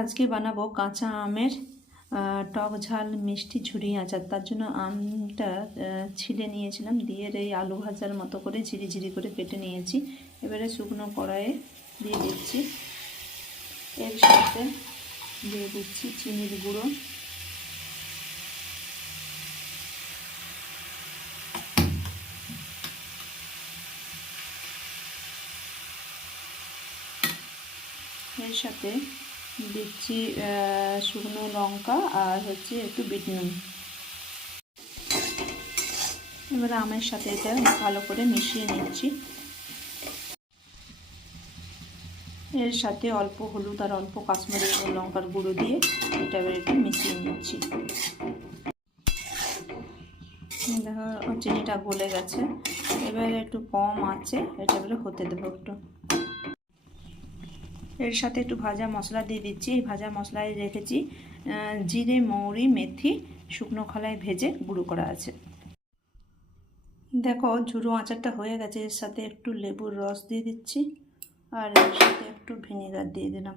আজকে বানাবো কাঁচা আমের টক ঝাল মিষ্টি ঝুরি আচার। তার জন্য আমটা ছিলে নিয়েছিলাম, দিয়ে এই আলু ভাজার মতো করে ঝিরি করে কেটে নিয়েছি। এবারে শুকনো কড়াইয়ে দিয়ে দিচ্ছি, এর সাথে দিয়ে দিচ্ছি চিনির গুঁড়ো, এর সাথে দিচ্ছি শুকনো লঙ্কা আর একটু বিট নুন। এবারে আমের সাথে এটা ভালো করে মিশিয়ে নিচ্ছি। এর সাথে অল্প হলুদ আর অল্প কাশ্মীরি লঙ্কার গুঁড়ো দিয়ে এটা এবার একটু মিশিয়ে নিচ্ছি। দেখো চিনিটা গলে গেছে, এবারে একটু কম আছে, এটা এবারে হতে দেবো একটু। এর সাথে একটু ভাজা মশলা দিয়ে দিচ্ছি। এই ভাজা মশলায় রেখেছি জিরে, মৌরি, মেথি শুকনো খোলায় ভেজে গুঁড়ো করা আছে। দেখো ঝুরো আচারটা হয়ে গেছে। এর সাথে একটু লেবুর রস দিয়ে দিচ্ছি আর এর সাথে একটু ভিনেগার দিয়ে দিলাম।